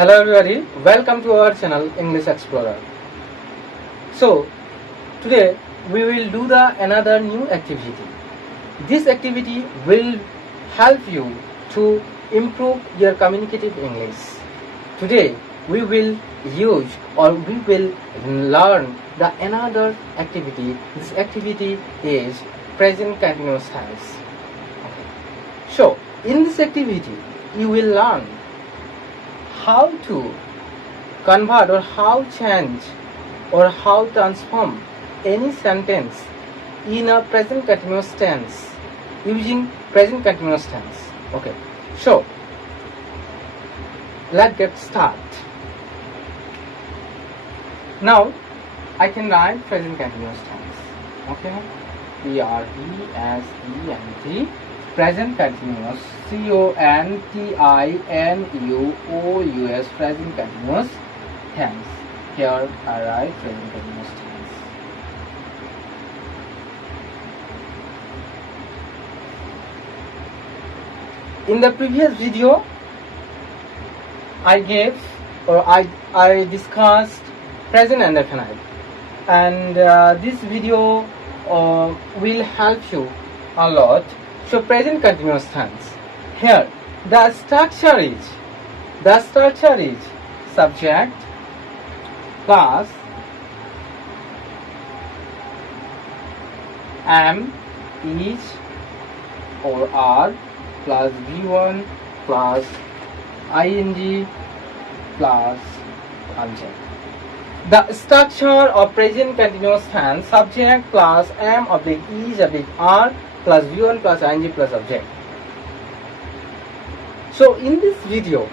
Hello everybody, welcome to our channel English Explorer. So today we will do another new activity. This activity will help you to improve your communicative English. Today we will use or we will learn another activity. This activity is present continuous tense. Okay. So in this activity you will learn how to convert or how change or how transform any sentence in a present continuous tense using present continuous tense. Okay, so let's get start. Now I can write present continuous tense. Okay, PRESENT, present continuous, CONTINUOUS, present continuous tense. Here I write present continuous tense. In the previous video, I gave or I discussed present indefinite, and this video will help you a lot. So present continuous tense. Here the structure is subject plus am, is or are plus V1 plus ing plus object. The structure of present continuous tense: subject plus am object is object are plus V1 plus ing plus object. So in this video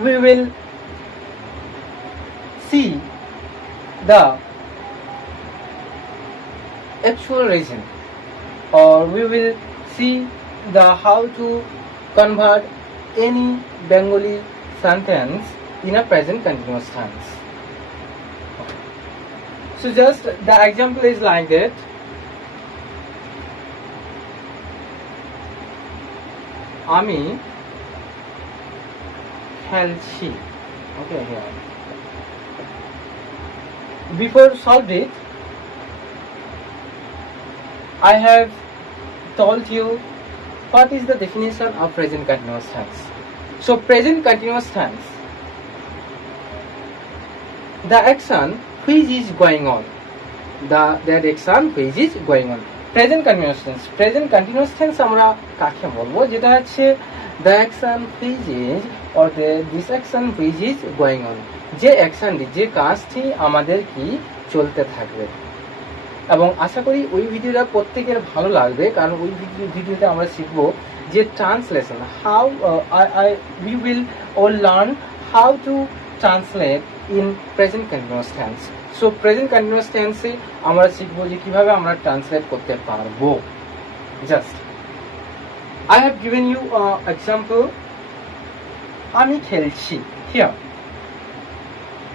we will see the actual reason, or we will see the how to convert any Bengali sentence in a present continuous tense. Okay. So just the example is like that. আমি খেলছি. Okay, here. Before solve it, I have told you what is the definition of present continuous tense. So present continuous tense, the action which is going on, that action which is going on. Present continuous tense, present continuous tense আমরা কাকে বলবো? যেটা হচ্ছে the action which is or this action which is going on, যে অ্যাকশনটি, যে কাজটি আমাদের কি চলতে থাকবে। এবং আশা করি ওই ভিডিওটা প্রত্যেকের ভালো লাগবে, কারণ ওই ভিডিওতে আমরা শিখবো যে translation, how we will or learn how to translate in present continuous tense. So present continuous টেন্সে আমরা শিখবো যে কিভাবে আমরা ট্রান্সলেট করতে পারবো। Just I have given you example, আমি খেলছি।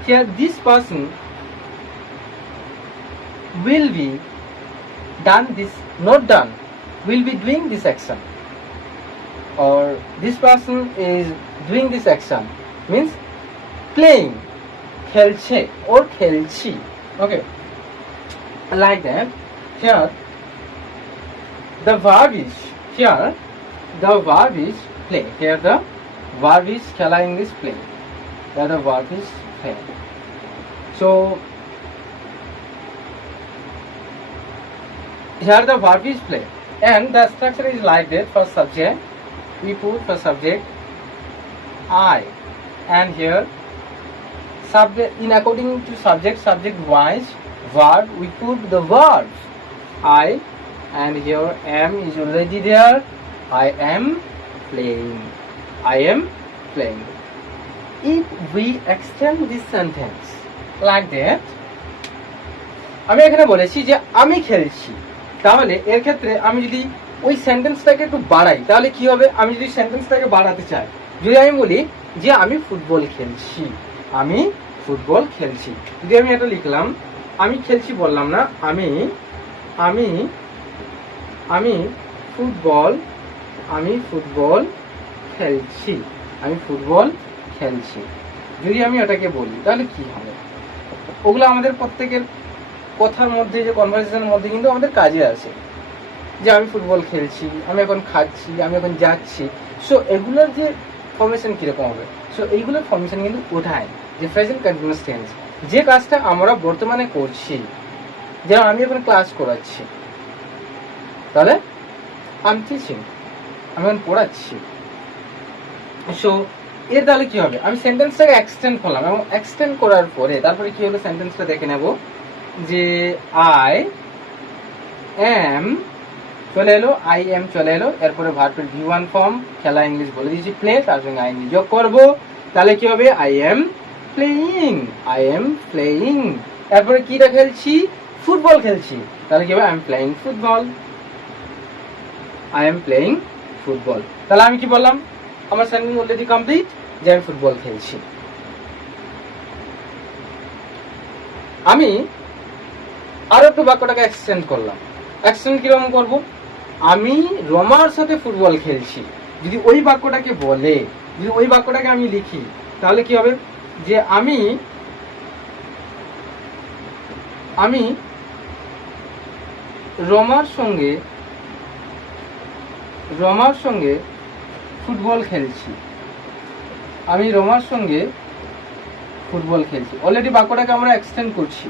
Here this person will be done this, not done, will be doing this action, or this person is doing this action, means playing, khelche or khelchi. Okay, like that. Here the verb is, here the verb is play. Here the verb is khela, English play. Here the verb is play. So here the verb is play, and the structure is like that. For subject we put for subject I, and here subject, in according to subject wise verb we put the verbs I, and here am is already there. I am playing, I am playing. If we extend this sentence like that, আমি এখানে বলেছি যে আমি খেলছি, তাহলে এর ক্ষেত্রে আমি যদি ওই সেন্টেন্সটাকে একটু বাড়াই তাহলে কি হবে? আমি যদি সেন্টেন্সটাকে বাড়াতে চাই, যদি আমি বলি যে আমি ফুটবল খেলছি, আমি ফুটবল খেলছি, যদি আমি এটা লিখলাম, আমি খেলছি বললাম না, আমি আমি আমি ফুটবল খেলছি, আমি ফুটবল খেলছি, যদি আমি ওটাকে বলি তাহলে কি হবে? ওগুলো আমাদের প্রত্যেকের কথার মধ্যে, যে কনভারসেশনের মধ্যে কিন্তু আমাদের কাজে আসে, যে আমি ফুটবল খেলছি, আমি এখন খাচ্ছি, আমি এখন যাচ্ছি। সো এগুলোর যে ফর্মেশন কীরকম হবে? সো এইগুলোর ফর্মেশন কিন্তু ওঠায় যে প্রেজেন্ট কন্টিনিউয়াস টেন্স, যে কাজটা আমরা বর্তমানে করছি। যেমন আমি এখন ক্লাস করাচ্ছি, তাহলে আই এম টিচিং, আমি এখন পড়াচ্ছি। সো এর তাহলে কি হবে? আমি সেন্টেন্সটাকে এক্সটেন্ড করলাম, এবং এক্সটেন্ড করার পরে তারপরে কি হলো সেন্টেন্সটা দেখে নেব, যে আই এম চলে এলো, আই এম চলে এলো, এরপরে ভার্বের V1 ফর্ম, খেলা ইংলিশ বলে দিয়েছি প্লে, তার সঙ্গে আইএনজি যোগ করব, তাহলে কি হবে? I am playing, I am playing. এরপরে কিটা খেলছি? ফুটবল খেলছি, তাহলে কি হবে? I am playing football, I am playing football. তাহলে আমি কি বললাম? আমার সেন্টেন্স অলরেডি কমপ্লিট, যে আমি ফুটবল খেলছি। আমি আরো একটু বাক্যটাকে এক্সটেন্ড করলাম। এক্সটেন্ড কিরকম করব? আমি রমার সাথে ফুটবল খেলছি, যদি ওই বাক্যটাকে বলে, যদি ওই বাক্যটাকে আমি লিখি, তাহলে কি হবে? যে আমি রমার সঙ্গে ফুটবল খেলছি, আমি রমার সঙ্গে ফুটবল খেলছি। অলরেডি বাক্যটাকে আমরা এক্সটেন্ড করছি,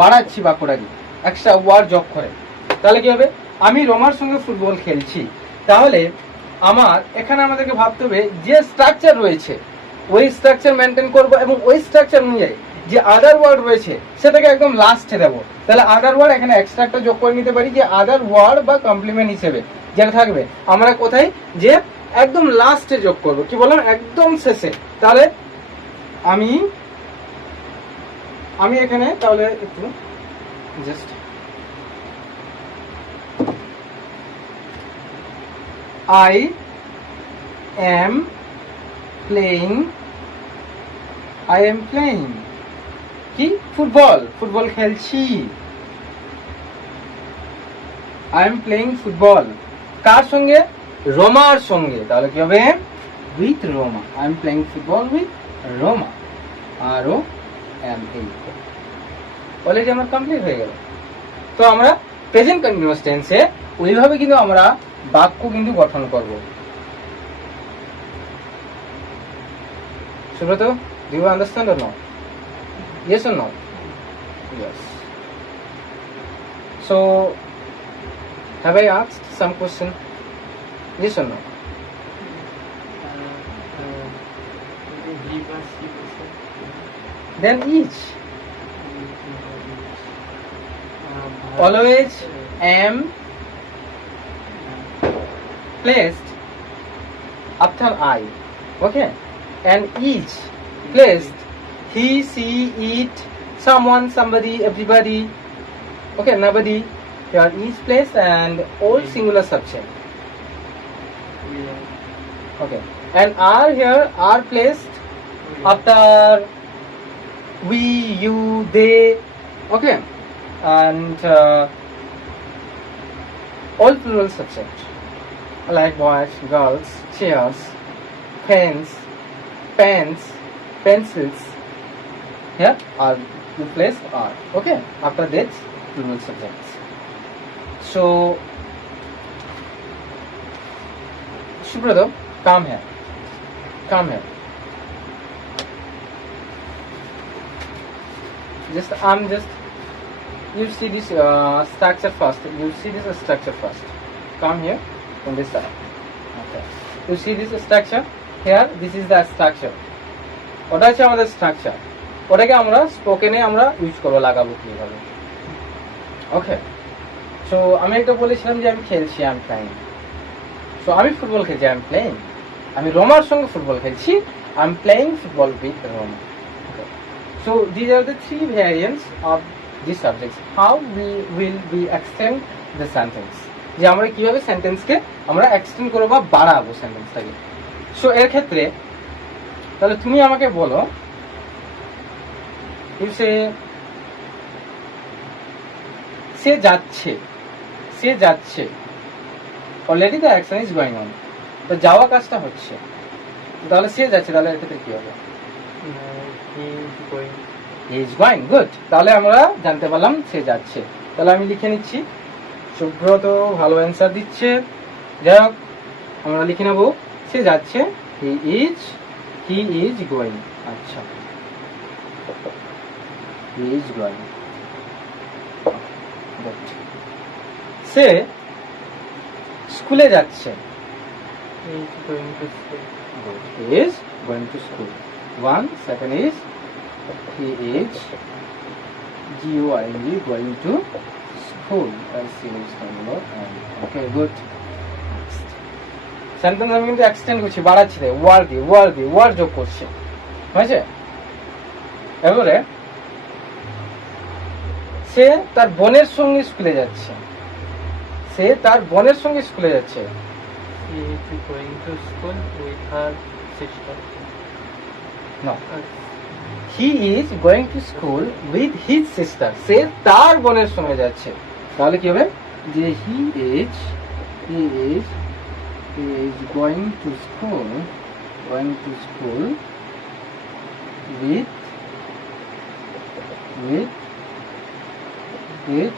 বাড়াচ্ছি বাক্যটাকে, এক্সট্রা ওয়ার্ড যোগ করে। তাহলে কি হবে? আমি রমার সঙ্গে ফুটবল খেলছি। তাহলে এখানে আমাদেরকে ভাবতে হবে যে স্ট্রাকচার রয়েছে ওই স্ট্রাকচার মেনটেন করব, এবং ওই স্ট্রাকচার অনুযায়ী যে আদার ওয়ার্ড রয়েছে সেটাকে একদম লাস্টে দেবো। তাহলে আদার ওয়ার্ড এখানে এক্সট্রা একটা যোগ করে নিতে পারি, যে আদার ওয়ার্ড বা কমপ্লিমেন্ট হিসেবে যেটা থাকবে আমরা কোথায়, যে একদম লাস্টে যোগ করব। কি বললাম? একদম শেষে। তাহলে আমি এখানে তাহলে একটু জাস্ট I am playing কি? ফুটবল খেলছি, I am playing ফুটবল। কার সঙ্গে? রোমার সঙ্গে। তাহলে কি হবে? উইথ Ruma, I am playing football with Ruma, ROMA। Already আমার কমপ্লিট হয়ে গেল। তো আমরা প্রেজেন্ট কন্টিনিউয়াস টেন্সে ওইভাবে কিন্তু আমরা বাক্য কিন্তু গঠন করব। Subrata, do you understand or no? Yes or no? Yes. So, have I asked some question? Yes or no? Then each. Always am placed after I, okay, and each placed he, she, it, someone, somebody, everybody, okay, nobody. Here each place and all singular subject, okay, and are here are placed after we, you, they, okay, and all plural subject like boys, girls, chairs, pens, pencils. Here are you place are, okay, after that plural subjects. So Subrata, come here. You see this structure first. Come here on this side. Okay. You see this structure here. This is the structure. ওটা হচ্ছে আমাদের স্ট্রাকচার। ওটাকে আমরা স্পোকেনে আমরা ইউজ করবো, লাগাবো কিভাবে। ওকে। সো আমি একটা বলেছিলাম যে আমি খেলছি, আই এম প্লেইং। সো আমি ফুটবল খেলছি, আই এম প্লেইং। আমি রোমার সঙ্গে ফুটবল খেলছি, I am playing football with Ruma. So these are the three variants of these subjects. How we will be extend the sentence, যে আমরা কিভাবে সেন্টেন্সকে আমরা এক্সটেন্ড করব বা বাড়াবো সেন্টেন্সটাকে। সো এর ক্ষেত্রে তাহলে তুমি আমাকে বলো, সে যাচ্ছে already the action is going on. তো যাওয়া কাজটা হচ্ছে, তাহলে সে যাচ্ছে, তাহলে এর ক্ষেত্রে কি হবে? He is going. গুড। তাহলে আমরা জানতে পারলাম সে যাচ্ছে। তাহলে আমি লিখে নিচ্ছি। সুব্রত ভালো অ্যান্সার দিচ্ছে। যাই হোক, আমরা লিখে নেব সে যাচ্ছে, হি ইজ গোয়িং। আচ্ছা, হি ইজ গোয়িং। সে স্কুলে যাচ্ছে, he is going to school. He is going to school. One second is he is going to school. Okay, good. Sentence আমি কিন্তু এক্সটেন্ড করছি, বাড়াচ্ছি, ওয়ার্ড যোগ করছি, হয়েছে? এবারে সে তার বোনের সঙ্গে স্কুলে যাচ্ছে, সে তার বোনের সঙ্গে স্কুলে যাচ্ছে। He is going to school with her sister. No. He is going to school with his sister. সে তার বোনের সঙ্গে যাচ্ছে। তাহলে কি হবে? যে he is going to school with his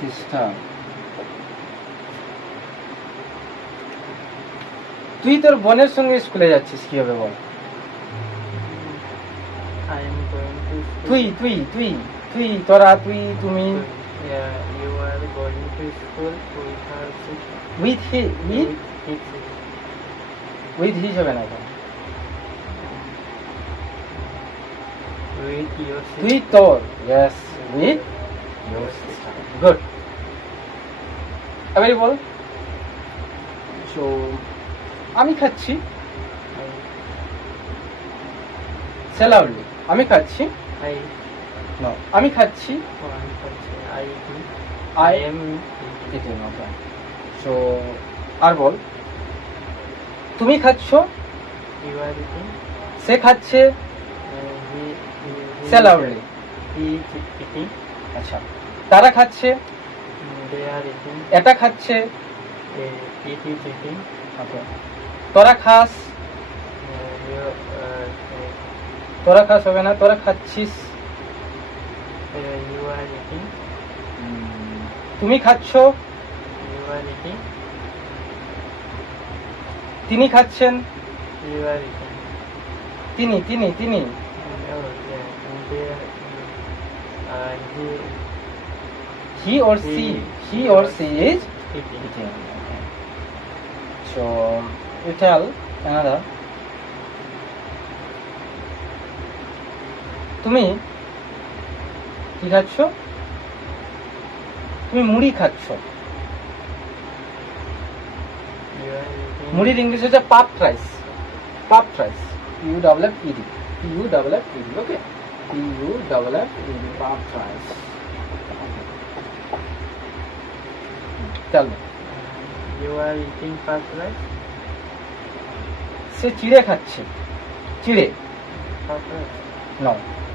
sister. তুই তোর বোনের সঙ্গে স্কুলে যাচ্ছিস, কি হবে বল? I am going to school. তুই তোরা, তুমি। You are going to school with her sister. With his হবে না কেন? With your sister. তুই তোর, yes, with your sister. Good. এবারে বল। So আমি খাচ্ছি, say loudly. আমি খাচ্ছি, আমি খাচ্ছি, I am eating. Okay. So আর বল, তুমি খাচ্ছ, you are eating. সে খাচ্ছে, say loudly. He is eating. আচ্ছা, তারা খাচ্ছে, they are eating. এটা খাচ্ছে, it is eating. Okay. তোরা খাস, তোরা খাস হবে না, তোরা খাচ্ছিস, you are eating. তুমি খাচ্ছ, you are eating. তিনি খাচ্ছেন, you are eating. তিনি he or she is eating. So you tell another. তুমি কি খাচ্ছ? তুমি মুড়ি খাচ্ছ। মুড়ির ইংলিশ হচ্ছে puffed rice. PUFFED. Okay, PUFFED, puffed rice. চল, you are eating puffed rice. সে চিড়ে খাচ্ছে, চিড়ে। No,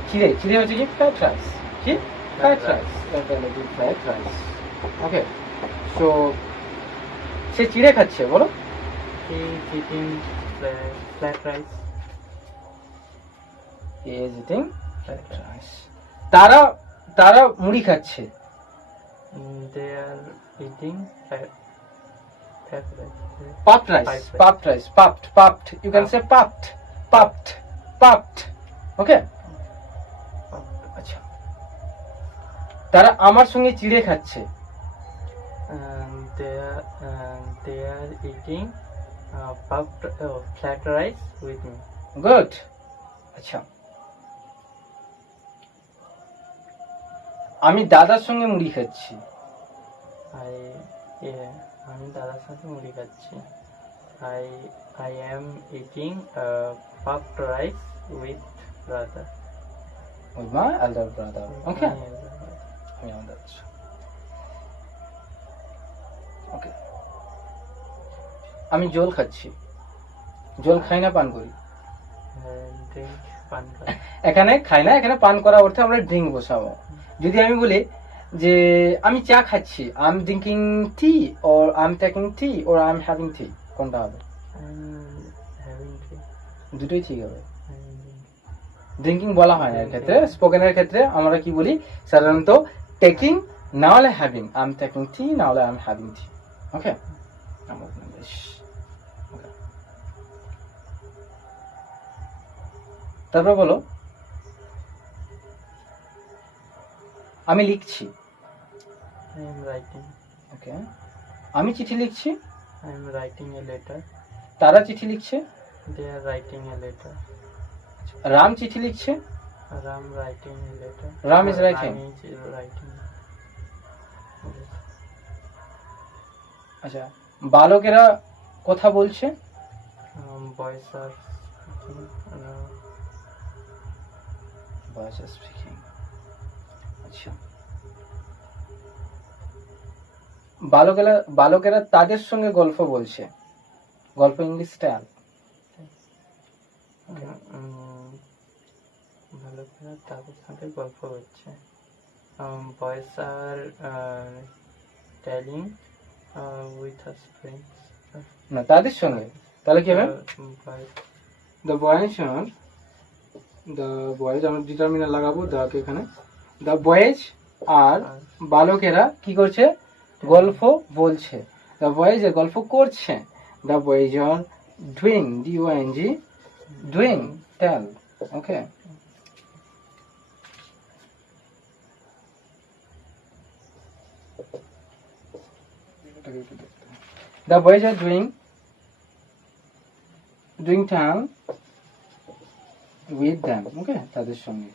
চিড়ে হচ্ছে কি? Fried rice. কি? Fried rice. Fried rice. Okay, so সে চিড়ে খাচ্ছে, বলো। He is eating flat rice. He is eating flat rice. তারা মুড়ি খাচ্ছে। They are eating puffed rice. Puffed. You can say puffed. Okay. আচ্ছা, তারা আমার সঙ্গে চিড়ে খাচ্ছে। They are eating puffed flat rice with me. Good. আচ্ছা, আমি দাদার সঙ্গে মুড়ি খাচ্ছি। আমি দাদার সাথে মুড়ি খাচ্ছি। I am eating puffed rice with brother. With my elder brother. Okay. Okay. আমি জল খাচ্ছি। জল খাই না, পান করি। এখানে খাই না, এখানে পান করা অর্থে আমরা ড্রিঙ্ক বসাবো। যদি আমি বলি যে আমি চা খাচ্ছি, I am drinking T, or I am taking tea, or I am having tea, কোনটা হবে? Having tea. দুটোই ঠিক হবে। I am drink. ড্রিঙ্কিং বলা হয় না এর ক্ষেত্রে, স্পোকেনের ক্ষেত্রে আমরা কি বলি সাধারণত টেকিং না হলে having, I am taking tea না হলে আই এম হ্যাভিং টি। ওকে, তারপর বলো আমি লিখছি। I am writing. ওকে, আমি চিঠি লিখছি। I am writing a letter. তারা চিঠি লিখছে। They are writing a letter. Ram চিঠি লিখছে। Ram writing a letter. Ram is writing. Ram is writing. আচ্ছা, বালকেরা কথা বলছে। Boys are speaking. Boys are speaking. আচ্ছা, বালকেরা তাদের সঙ্গে গল্প বলছে। গল্প ইংলিশ স্টাইল। বালকেরা তাদের সাথে গল্প হচ্ছে। Boys are telling with us friends. না, তাদের সঙ্গে, তাহলে কি হবে? Boys. দ্য বয়েজ আমরা ডিটারমিনার লাগাবো দ্য কে এখানে। দ্য বয়েজ আর বালকেরা কি করছে? গল্প বলছে। দ্য বয়েজ গল্প করছে। The boys are doing, DOING, doing tell. Okay, the boys are doing town with them. Okay, তাদের সঙ্গে।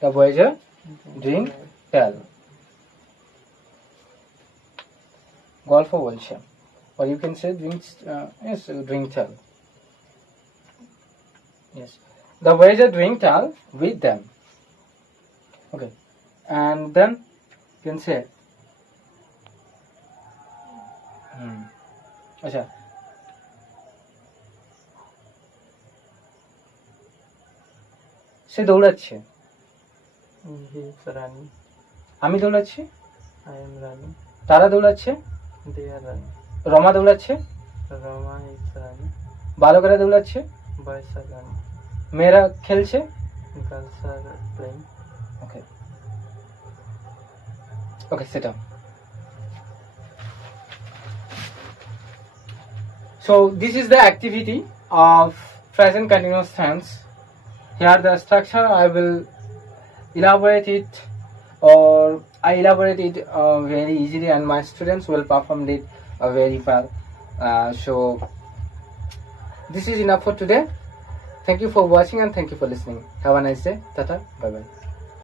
The boys are doing tell. গল্প বলছে, or you can say doing yes, doing tell. Yes, the boys are doing tell with them. Okay, and then you can say আচ্ছা, সে দৌড়াচ্ছে। He is running. আমি দৌড়াচ্ছি। I am running. তারা দৌড়াচ্ছে। They are running. Rama দৌড়াচ্ছে। Rama is running. বালকেরা দৌড়াচ্ছে। Boys are running. মেয়েরা খেলছে। Girls are playing. Okay. Okay, sit down. So this is the activity of present continuous tense. Here the structure I will elaborate it, or I elaborate it very easily, and my students will perform it very well. So this is enough for today. Thank you for watching and thank you for listening. Have a nice day. Tata. Bye bye.